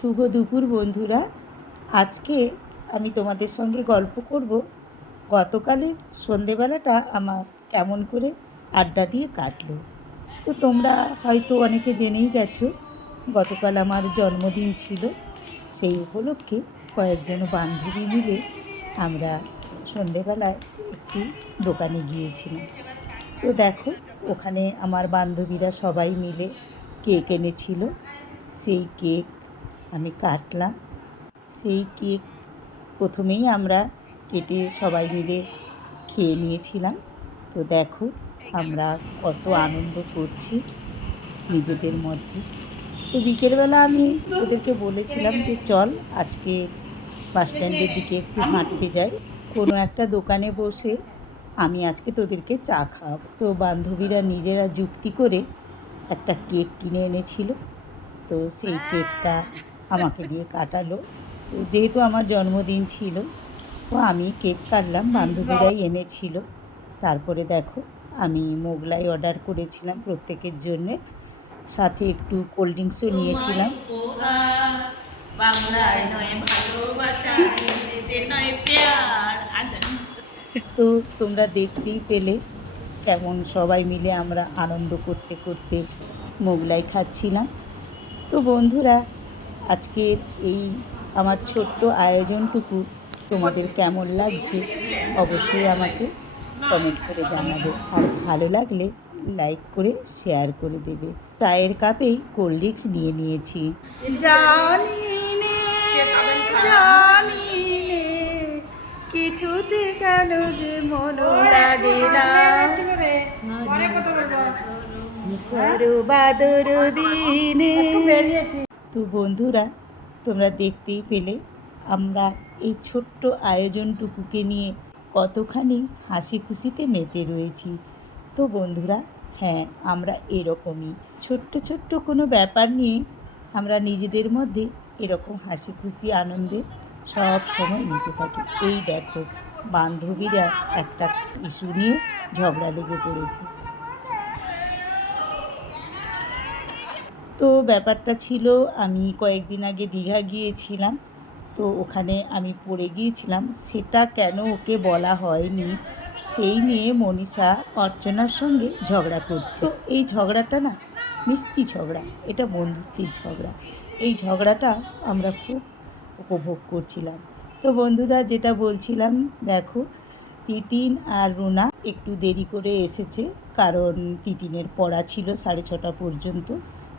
শুভ দুপুর বন্ধুরা। আজকে আমি তোমাদের সঙ্গে গল্প করব গতকালের সন্ধেবেলাটা আমার কেমন করে আড্ডা দিয়ে কাটলো। তো তোমরা হয়তো অনেকে জেনেই গেছো, গতকাল আমার জন্মদিন ছিল। সেই উপলক্ষে কয়েকজন বান্ধবী মিলে আমরা সন্ধেবেলায় একটু দোকানে গিয়েছিলাম। তো দেখো, ওখানে আমার বান্ধবীরা সবাই মিলে কেক এনেছিল। সেই কেক আমি কাটলাম। সেই কেক প্রথমেই আমরা কেটে সবাই মিলে খেয়ে নিয়েছিলাম। তো দেখো আমরা কত আনন্দ করছি নিজেদের মধ্যে। তো বিকেলবেলা আমি ওদেরকে বলেছিলাম যে চল আজকে বাস স্ট্যান্ডের দিকে একটু হাঁটতে যাই, কোনো একটা দোকানে বসে আমি আজকে তোদেরকে চা খাওয়াবো। তো বান্ধবীরা নিজেরা যুক্তি করে একটা কেক কিনে এনেছিল। তো সেই কেকটা আমাকে দিয়ে কাটালো। তো যেহেতু আমার জন্মদিন ছিল, তো আমি কেক কাটলাম, বান্ধবীরাই এনেছিল। তারপরে দেখো আমি মোগলাই অর্ডার করেছিলাম প্রত্যেকের জন্যে, সাথে একটু কোল্ড ড্রিঙ্কসও নিয়েছিলাম। তো তোমরা দেখতেই পেলে কেমন সবাই মিলে আমরা আনন্দ করতে করতে মোগলাই খাচ্ছিলাম। তো বন্ধুরা, আজকের এই আমার ছোট্ট আয়োজনটুকু তোমাদের কেমন লাগছে অবশ্যই আমাকে কমেন্ট করে জানাবে, আর ভালো লাগলে লাইক করে শেয়ার করে দেবে। চায়ের কাপেই কোল্ড ড্রিঙ্কস নিয়ে নিয়েছি। জানি নে জানি নে কিছুতে কেন যে মন লাগে না, বাদর দিনে। তো বন্ধুরা, তোমরা দেখতেই পেলে আমরা এই ছোট্ট আয়োজনটুকুকে নিয়ে কতখানি হাসি খুশিতে মেতে রয়েছি। তো বন্ধুরা, হ্যাঁ, আমরা এরকমই ছোট্ট ছোট্ট কোনো ব্যাপার নিয়ে আমরা নিজেদের মধ্যে এরকম হাসি খুশি আনন্দে সব সময় মেতে থাকি। এই দেখো, বান্ধবীরা একটা ইস্যু নিয়ে ঝগড়া লেগে পড়েছে। তো ব্যাপারটা ছিল, আমি কয়েকদিন আগে দীঘা গিয়েছিলাম। তো ওখানে আমি পড়ে গিয়েছিলাম, সেটা কেন ওকে বলা হয়নি সেই নিয়ে মনীষা অর্চনার সঙ্গে ঝগড়া করছে। এই ঝগড়াটা না মিষ্টি ঝগড়া, এটা বন্ধুত্বের ঝগড়া। এই ঝগড়াটা আমরা খুব উপভোগ করছিলাম। তো বন্ধুরা, যেটা বলছিলাম, দেখো তিতিন আর রুনা একটু দেরি করে এসেছে, কারণ তিতিনের পড়া ছিল 6:30 পর্যন্ত।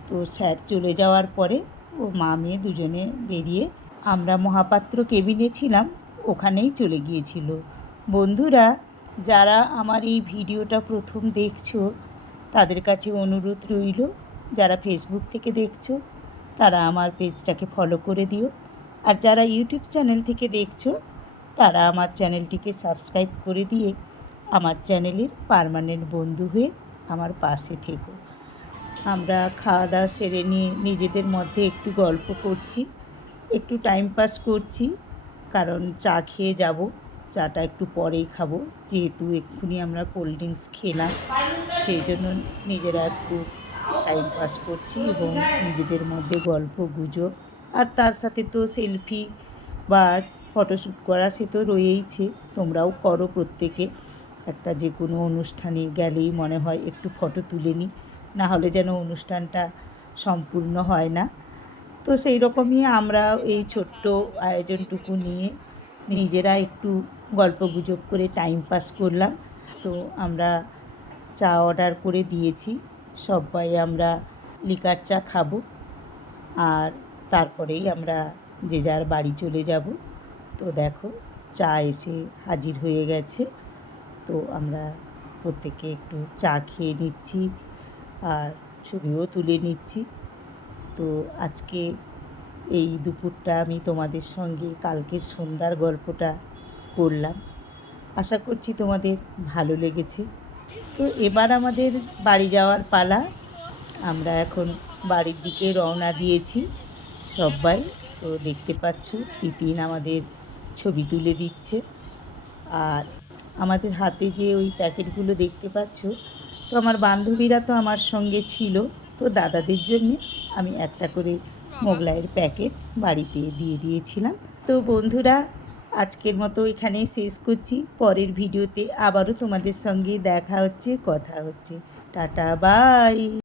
তো স্যার চলে যাওয়ার পরে ও মা মেয়ে দুজনে বেরিয়ে আমরা মহাপাত্র কেবিনে ছিলাম, ওখানেই চলে গিয়েছিল। বন্ধুরা, যারা আমার এই ভিডিওটা প্রথম দেখছো তাদের কাছে অনুরোধ রইল, যারা ফেসবুক থেকে দেখছো তারা আমার পেজটাকে ফলো করে দিও, আর যারা ইউটিউব চ্যানেল থেকে দেখছো তারা আমার চ্যানেলটিকে সাবস্ক্রাইব করে দিয়ে আমার চ্যানেলের পার্মানেন্ট বন্ধু হয়ে আমার পাশে থেকো। আমরা খাওয়া দাওয়া সেরে নিয়ে নিজেদের মধ্যে একটু গল্প করছি, একটু টাইম পাস করছি, কারণ চা খেয়ে যাব। চাটা একটু পরেই খাবো, যেহেতু এক্ষুনি আমরা কোল্ড ড্রিঙ্কস খেলাম, সেই জন্য নিজেরা একটু টাইম পাস করছি এবং নিজেদের মধ্যে গল্প গুজব, আর তার সাথে তো সেলফি বা ফটোশ্যুট করা সে তো রয়েইছে। তোমরাও করো প্রত্যেকে, একটা যে কোনো অনুষ্ঠানে গেলেই মনে হয় একটু ফটো তুলে নিই, না হলে যেন অনুষ্ঠানটা সম্পূর্ণ হয় না। তো সেই রকমই আমরা এই ছোট্ট আয়োজনটুকু নিয়ে নিজেরা একটু গল্পগুজব করে টাইম পাস করলাম। তো আমরা চা অর্ডার করে দিয়েছি, সবাই আমরা লিকার চা খাবো, আর তারপরেই আমরা যে যার বাড়ি চলে যাব। তো দেখো চা এসে হাজির হয়ে গেছে। তো আমরা প্রত্যেকে একটু চা খেয়ে নিচ্ছি আর ছবিও তুলে নিচ্ছি। তো আজকে এই দুপুরটা আমি তোমাদের সঙ্গে কালকের সন্ধ্যার গল্পটা করলাম, আশা করছি তোমাদের ভালো লেগেছে। তো এবার আমাদের বাড়ি যাওয়ার পালা, আমরা এখন বাড়ির দিকে রওনা দিয়েছি সবাই। তো দেখতে পাচ্ছ তিতিন আমাদের ছবি তুলে দিচ্ছে, আর আমাদের হাতে যে ওই প্যাকেটগুলো দেখতে পাচ্ছ, তো আমার বান্ধবীরা তো আমার সঙ্গে ছিল, তো দাদাদের জন্যে আমি একটা করে মোগলাইয়ের প্যাকেট বাড়িতে দিয়ে দিয়েছিলাম। তো বন্ধুরা, আজকের মতো এখানেই শেষ করছি। পরের ভিডিওতে আবারও তোমাদের সঙ্গে দেখা হচ্ছে, কথা হচ্ছে। Tata, by.